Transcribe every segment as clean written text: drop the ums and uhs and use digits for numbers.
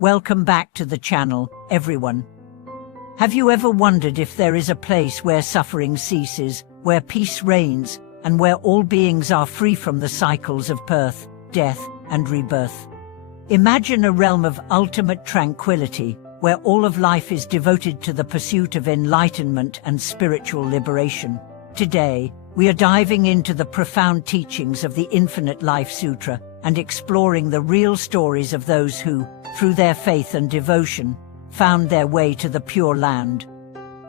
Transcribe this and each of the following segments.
Welcome back to the channel, everyone. Have you ever wondered if there is a place where suffering ceases, where peace reigns, and where all beings are free from the cycles of birth, death, and rebirth? Imagine a realm of ultimate tranquility, where all of life is devoted to the pursuit of enlightenment and spiritual liberation. Today, we are diving into the profound teachings of the Infinite Life Sutra and exploring the real stories of those who, through their faith and devotion, found their way to the Pure Land.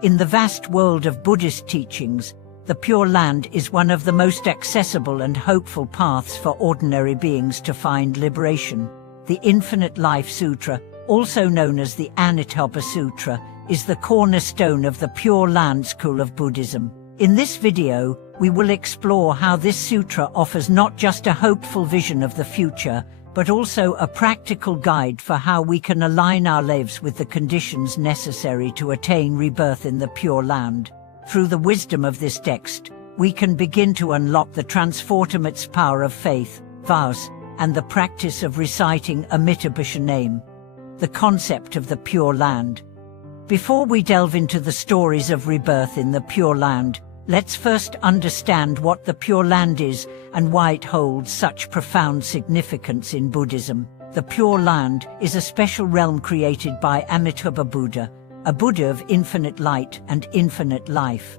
In the vast world of Buddhist teachings, the Pure Land is one of the most accessible and hopeful paths for ordinary beings to find liberation. The Infinite Life Sutra, also known as the Amitabha Sutra, is the cornerstone of the Pure Land school of Buddhism. In this video, we will explore how this sutra offers not just a hopeful vision of the future, but also a practical guide for how we can align our lives with the conditions necessary to attain rebirth in the Pure Land. Through the wisdom of this text, we can begin to unlock the transformative power of faith, vows, and the practice of reciting Amitabha name, the concept of the Pure Land. Before we delve into the stories of rebirth in the Pure Land, let's first understand what the Pure Land is and why it holds such profound significance in Buddhism. The Pure Land is a special realm created by Amitabha Buddha, a Buddha of infinite light and infinite life.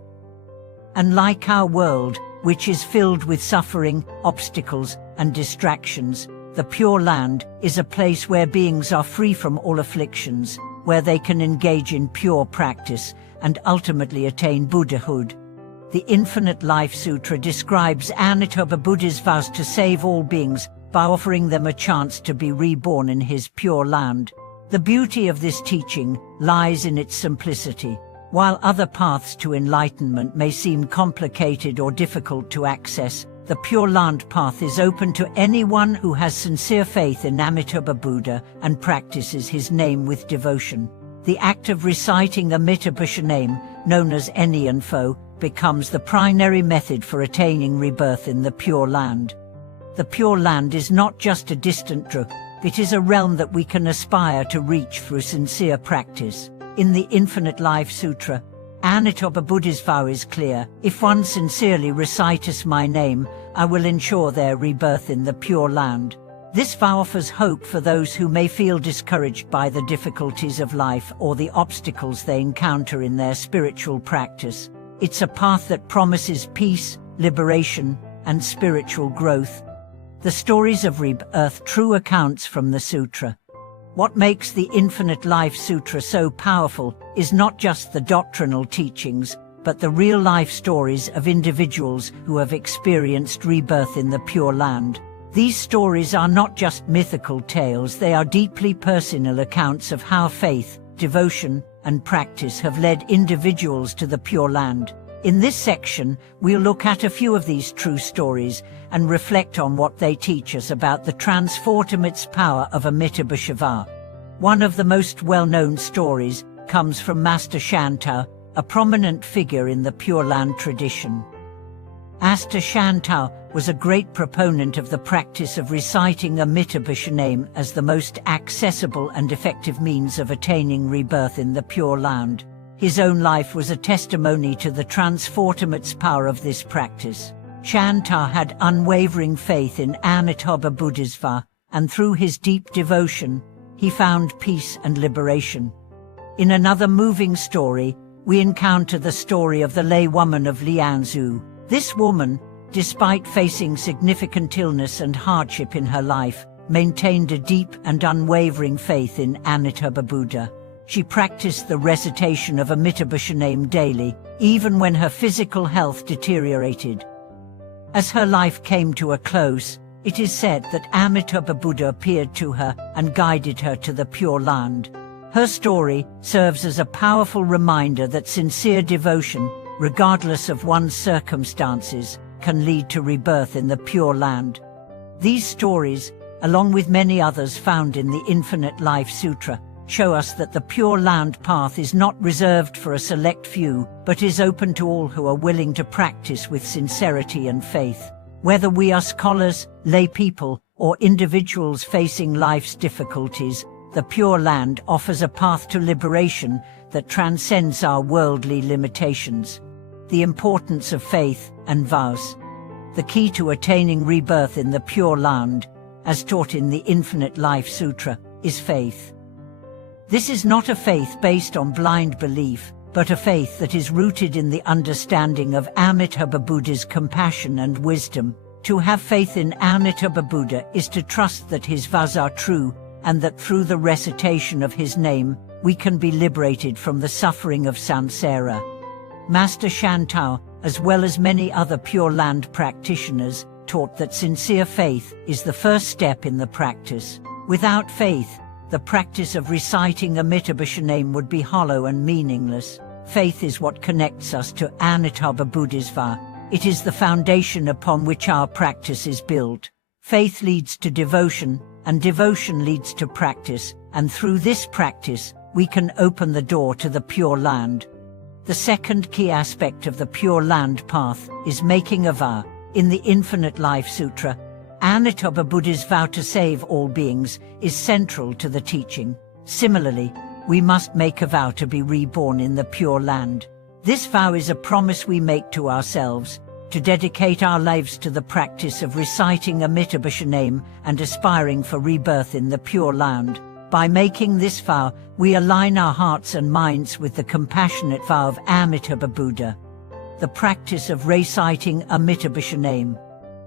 Unlike our world, which is filled with suffering, obstacles, and distractions, the Pure Land is a place where beings are free from all afflictions, where they can engage in pure practice and ultimately attain Buddhahood. The Infinite Life Sutra describes Amitabha Buddha's vows to save all beings by offering them a chance to be reborn in his Pure Land. The beauty of this teaching lies in its simplicity. While other paths to enlightenment may seem complicated or difficult to access, the Pure Land path is open to anyone who has sincere faith in Amitabha Buddha and practices his name with devotion. The act of reciting Amitabha name, known as Enyanfo, becomes the primary method for attaining rebirth in the Pure Land. The Pure Land is not just a distant dream, it is a realm that we can aspire to reach through sincere practice. In the Infinite Life Sutra, Amitabha Buddha's vow is clear: if one sincerely recites my name, I will ensure their rebirth in the Pure Land. This vow offers hope for those who may feel discouraged by the difficulties of life or the obstacles they encounter in their spiritual practice. It's a path that promises peace, liberation, and spiritual growth. The stories of rebirth, true accounts from the sutra. What makes the Infinite Life Sutra so powerful is not just the doctrinal teachings, but the real-life stories of individuals who have experienced rebirth in the Pure Land. These stories are not just mythical tales, they are deeply personal accounts of how faith, devotion, and practice have led individuals to the Pure Land. In this section, we'll look at a few of these true stories and reflect on what they teach us about the transformative power of Amitabha. One of the most well-known stories comes from Master Shantao, a prominent figure in the Pure Land tradition. Master Shantao was a great proponent of the practice of reciting Amitabha name as the most accessible and effective means of attaining rebirth in the Pure Land. His own life was a testimony to the transformative power of this practice. Shantao had unwavering faith in Amitabha Buddha's vow, and through his deep devotion, he found peace and liberation. In another moving story, we encounter the story of the lay woman of Lianzhou. This woman, despite facing significant illness and hardship in her life, maintained a deep and unwavering faith in Amitabha Buddha. She practiced the recitation of Amitabha name daily, even when her physical health deteriorated. As her life came to a close, it is said that Amitabha Buddha appeared to her and guided her to the Pure Land. Her story serves as a powerful reminder that sincere devotion, regardless of one's circumstances, can lead to rebirth in the Pure Land. These stories, along with many others found in the Infinite Life Sutra, show us that the Pure Land path is not reserved for a select few, but is open to all who are willing to practice with sincerity and faith. Whether we are scholars, lay people, or individuals facing life's difficulties, the Pure Land offers a path to liberation that transcends our worldly limitations. The importance of faith and vows. The key to attaining rebirth in the Pure Land, as taught in the Infinite Life Sutra, is faith. This is not a faith based on blind belief, but a faith that is rooted in the understanding of Amitabha Buddha's compassion and wisdom. To have faith in Amitabha Buddha is to trust that his vows are true, and that through the recitation of his name, we can be liberated from the suffering of samsara. Master Shantao, as well as many other Pure Land practitioners, taught that sincere faith is the first step in the practice. Without faith, the practice of reciting Amitabha name would be hollow and meaningless. Faith is what connects us to Amitabha Buddha's vow. It is the foundation upon which our practice is built. Faith leads to devotion, and devotion leads to practice, and through this practice, we can open the door to the Pure Land. The second key aspect of the Pure Land path is making a vow. In the Infinite Life Sutra, Amitabha Buddha's vow to save all beings is central to the teaching. Similarly, we must make a vow to be reborn in the Pure Land. This vow is a promise we make to ourselves, to dedicate our lives to the practice of reciting Amitabha name and aspiring for rebirth in the Pure Land. By making this vow, we align our hearts and minds with the compassionate vow of Amitabha Buddha. The practice of reciting Amitabha name.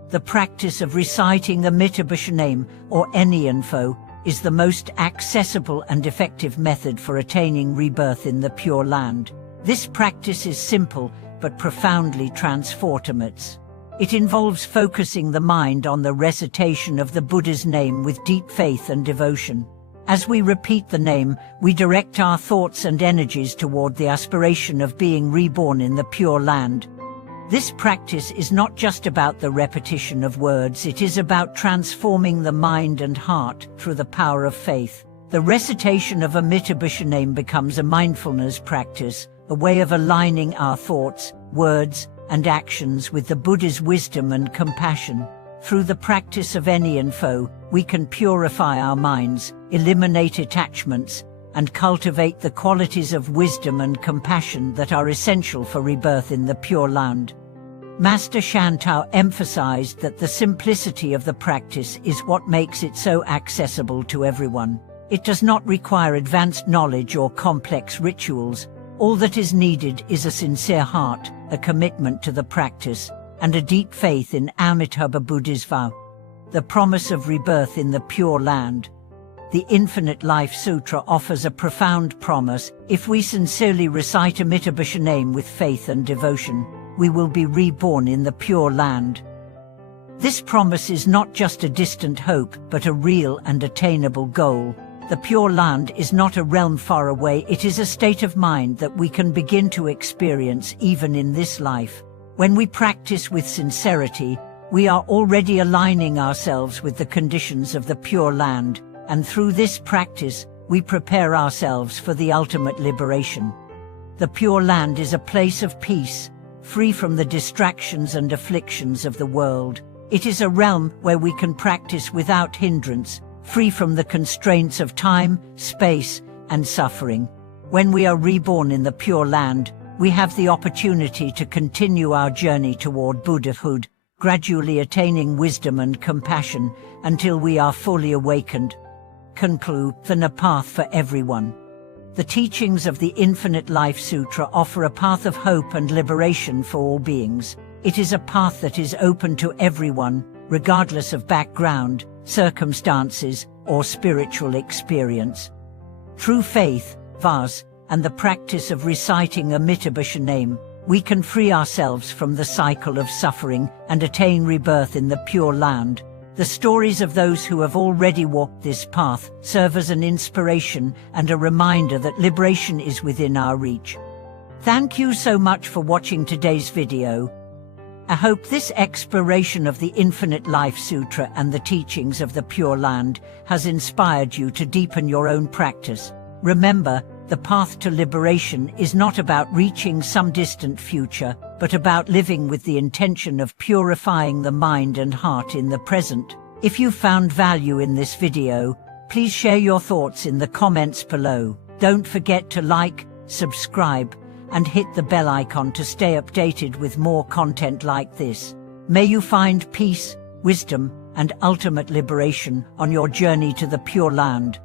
The practice of reciting Amitabha name, or Enianfo, is the most accessible and effective method for attaining rebirth in the Pure Land. This practice is simple but profoundly transformative. It involves focusing the mind on the recitation of the Buddha's name with deep faith and devotion. As we repeat the name, we direct our thoughts and energies toward the aspiration of being reborn in the Pure Land. This practice is not just about the repetition of words, it is about transforming the mind and heart through the power of faith. The recitation of Amitabha name becomes a mindfulness practice, a way of aligning our thoughts, words, and actions with the Buddha's wisdom and compassion. Through the practice of Enianfo, we can purify our minds, eliminate attachments, and cultivate the qualities of wisdom and compassion that are essential for rebirth in the Pure Land. Master Shantao emphasized that the simplicity of the practice is what makes it so accessible to everyone. It does not require advanced knowledge or complex rituals. All that is needed is a sincere heart, a commitment to the practice, and a deep faith in Amitabha Buddha's vow. The promise of rebirth in the Pure Land. The Infinite Life Sutra offers a profound promise. If we sincerely recite Amitabha name with faith and devotion, we will be reborn in the Pure Land. This promise is not just a distant hope, but a real and attainable goal. The Pure Land is not a realm far away, it is a state of mind that we can begin to experience even in this life. When we practice with sincerity, we are already aligning ourselves with the conditions of the Pure Land, and through this practice, we prepare ourselves for the ultimate liberation. The Pure Land is a place of peace, free from the distractions and afflictions of the world. It is a realm where we can practice without hindrance, free from the constraints of time, space, and suffering. When we are reborn in the Pure Land, we have the opportunity to continue our journey toward Buddhahood, gradually attaining wisdom and compassion until we are fully awakened. Conclude the path for everyone. The teachings of the Infinite Life Sutra offer a path of hope and liberation for all beings. It is a path that is open to everyone, regardless of background, circumstances, or spiritual experience. Through faith, vows, and the practice of reciting Amitabha name, we can free ourselves from the cycle of suffering and attain rebirth in the Pure Land. The stories of those who have already walked this path serve as an inspiration and a reminder that liberation is within our reach. Thank you so much for watching today's video. I hope this exploration of the Infinite Life Sutra and the teachings of the Pure Land has inspired you to deepen your own practice. Remember, the path to liberation is not about reaching some distant future, but about living with the intention of purifying the mind and heart in the present. If you found value in this video, Please share your thoughts in the comments below. Don't forget to like, subscribe, and hit the bell icon to stay updated with more content like this. May you find peace, wisdom, and ultimate liberation on your journey to the Pure Land.